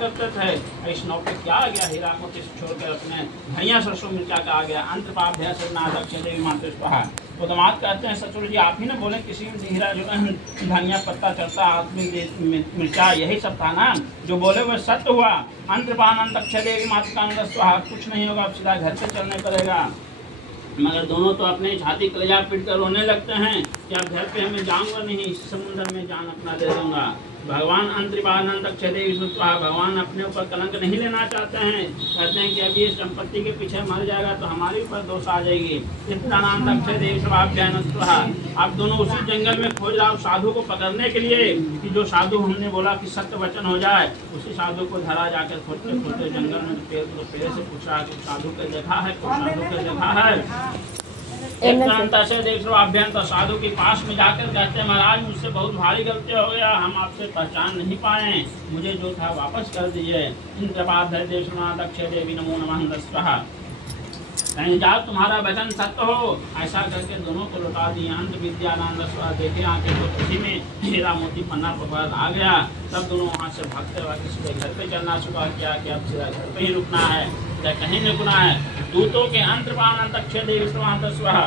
करते थे, इस नौ पे क्या आ गया, हीरा मोती से छोड़कर अपने धनिया सरसों मिर्चा का आ गया। अंत पाप दक्षिण देवी मातृ स्वाहा। तो दामाद कहते हैं ससुर जी आप ही ने बोले किसी में हीरा जो धनिया पत्ता चलता आदमी मिर्चा यही सब था ना, जो बोले वह सत्य हुआ। अंत पान दक्षिण देवी मातृ स्वाहा। कुछ नहीं होगा, अब सीधा घर पे चलने पड़ेगा। मगर दोनों तो अपने छाती कलेजा पीट कर रोने लगते हैं कि अब घर पे हमें जाऊंगा नहीं, समुद्र में जान अपना दे दूंगा। भगवान भगवान अपने ऊपर कलंक नहीं लेना चाहते हैं। कहते हैं कि अभी इस संपत्ति के पीछे मर जाएगा तो हमारे ऊपर दोष आ जाएगी। आप दोनों उसी जंगल में खोज रहा साधु को पकड़ने के लिए कि जो साधु हमने बोला कि सत्य वचन हो जाए, उसी साधु को धरा जाकर खोजते खोजते जंगल में पेड़ से पूछा कि साधु को देखा है, साधु को देखा है। तो साधु के पास में जाकर कहते हैं महाराज मुझसे बहुत भारी गलती हो गया, हम आपसे पहचान नहीं पाए, मुझे जो था वापस कर दीजिए। दक्षिण देवी नमो नमः। कहीं जाओ तुम्हारा वचन सत्य हो। ऐसा करके दोनों को लौटा दिया। अंत विद्यानंद देखे आके तो खुशी में हीरा मोती पन्ना पकड़ आ गया। तब दोनों वहाँ से भागते भागते सीधे घर पे चलना शुरू किया कि अब सीधा घर पे ही रुकना है, कहीं नहीं रुकना है। दूतों के अंतर्पान दक्षिण देवी स्वाहा।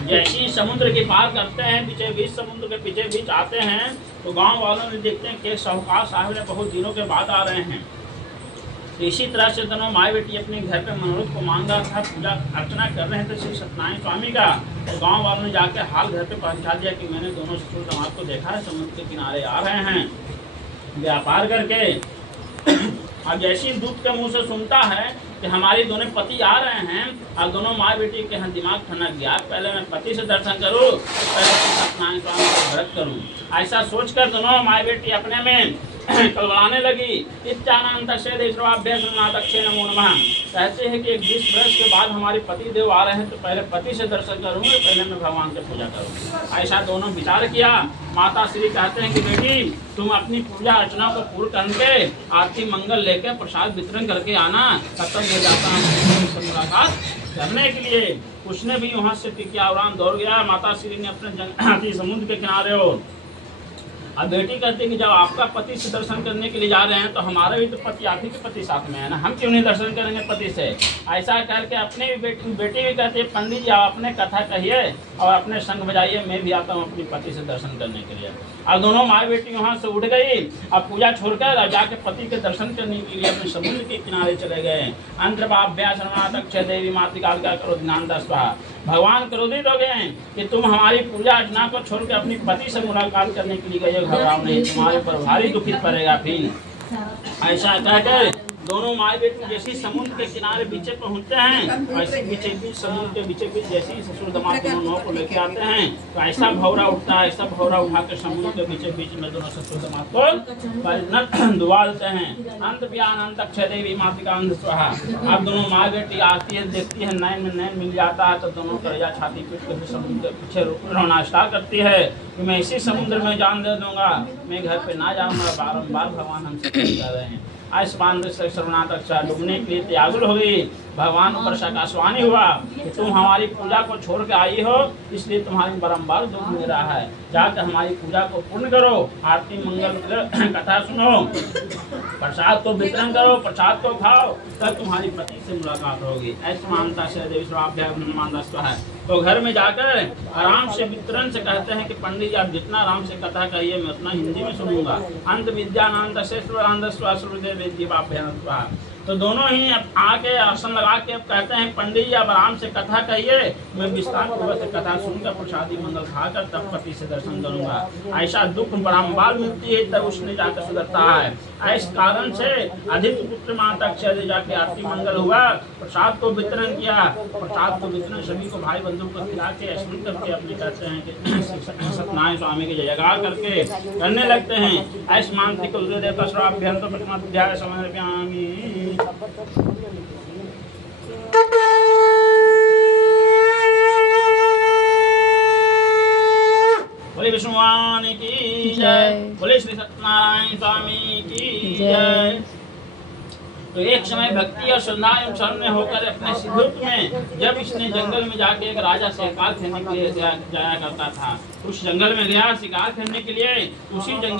जैसे ही समुद्र के पार करते हैं, पीछे बीच समुद्र के पीछे बीच आते हैं तो गांव वालों ने देखते हैं कि साहूकार साहब ने बहुत दिनों के बाद आ रहे हैं। तो इसी तरह से दोनों माँ बेटी अपने घर पे मनोरथ को मांगा था, पूजा अर्चना कर रहे थे श्री सत्यनारायण स्वामी का। तो गांव वालों ने जाकर हाल घर पे पहुंचा दिया कि मैंने दोनों ससुर दामाद को देखा है, समुद्र के किनारे आ रहे हैं व्यापार करके। अब जैसे दूत के मुंह से सुनता है कि हमारी दोनों पति आ रहे हैं और दोनों माँ बेटी के यहाँ दिमाग ठनक गया, पहले मैं पति से दर्शन करूँ, पहले सत्यनारायण स्वामी को व्रत करूँ। ऐसा सोचकर दोनों माँ बेटी अपने में कलवाने लगी। नमो नमः। कहते हैं कि 20 वर्ष के बाद हमारे पति देव आ रहे हैं तो पहले पति से दर्शन करूंगे, पहले मैं भगवान से पूजा करूंगा। ऐसा दोनों विचार किया। माता श्री कहते हैं कि बेटी तुम अपनी पूजा अर्चना को पूर्ण करके आरती मंगल लेकर प्रसाद वितरण करके आना, तब तक मैं जाता हूँ मुलाकात करने के लिए। उसने भी वहाँ से टिकिया उड़ान दौड़ गया। माता श्री ने अपने समुद्र के किनारे हो। अब बेटी कहती है कि जब आपका पति से दर्शन करने के लिए जा रहे हैं तो हमारा भी तो पति आप ही के पति साथ में है ना, हम क्यों नहीं दर्शन करेंगे पति से। ऐसा करके अपने बेटी भी कहती है पंडित जी आप अपने कथा कहिए और अपने संग बजाइए, मैं भी आता हूँ अपनी पति से दर्शन करने के लिए। अब दोनों माँ बेटी वहाँ से उठ गई। अब पूजा छोड़कर और जाके पति के दर्शन करने के लिए अपने समुद्र के किनारे चले गए। अंतर्भाव्याक्षय देवी मातृकाल का करो ध्यान स्वाहा। भगवान क्रोधित हो गए कि तुम हमारी पूजा अर्चना को छोड़ के अपनी पति से मुलाकात करने के लिए गए, घबराओ नहीं, तुम्हारे पर भारी दुखित पड़ेगा। फिर ऐसा कहकर दोनों माँ बेटी जैसे समुद्र के किनारे बीचे पहुँचते हैं, ऐसे बीचे बीच समुद्र के बीचे बीच जैसे ही ससुर दामाद दोनों को लेके आते हैं तो ऐसा भौरा उठता है, ऐसा भौरा उठा कर समुद्र के बीचे बीच में दोनों ससुर दामाद को डुबा देते हैं। अंत ज्ञान दक्षिण देवी मातृका अंध स्वाहा। अब दोनों माँ बेटी आती है, देखती है, नैन में नैन मिल जाता है तो दोनों कलेजा छाती पीट कर समुद्र के पीछे रोना स्टार्ट करती है कि मैं इसी समुद्र में जान दे दूंगा, मैं घर पे ना जाऊंगा। बारम्बार भगवान हमसे कर रहे हैं। आयुष्मान सर्वनाथ डूबने के लिए त्यागुल हो गई। भगवान ऊपर शकाशवाणी हुआ कि तुम हमारी पूजा को छोड़ के आई हो, इसलिए तुम्हारी बारम्बार दुख मिल रहा है। जाकर हमारी पूजा को पूर्ण करो, आरती मंगल कथा सुनो, प्रसाद को वितरण करो, प्रसाद को खाओ, तब तुम्हारी पति से मुलाकात होगी। ऐसी मानता से देवी है। तो घर में जाकर आराम से वितरण से कहते हैं कि पंडित जी आप जितना आराम से कथा कहिए मैं उतना हिंदी में सुनूंगा। अंत विद्यानंद तो दोनों ही अब आके आसन लगा के अब कहते हैं पंडित जी अब आराम से कथा कहिए, मैं विस्तार पूर्वक से कथा सुनकर प्रसादी मंगल खाकर तब पति से दर्शन करूंगा। ऐसा दुख बारम्बार मिलती है तब उसने जाकर सुधरता है। इस कारण से अधिक पुत्र माता अक्षय जाके आरती मंगल हुआ, प्रसाद को वितरण किया। प्रसाद को वितरण सभी को भाई बंधु को खिला के स्मृत करके अपने कहते हैं कि सत्यनारायण स्वामी की जयकार करके करने लगते हैं। ऐसे मानसिक देवता श्राभ्यंत प्रथमाध्याय समर्पयामि। बोले विष्णु भगवान की जय, बोले श्री सत्यनारायण स्वामी की जय। तो एक समय भक्ति और श्रद्धा एवं शरण में होकर अपने सिद्धूत में जब इसने जंगल में जाके एक राजा शिकार करने के लिए जाया करता था, उस जंगल में गया शिकार करने के लिए। उसी जंगल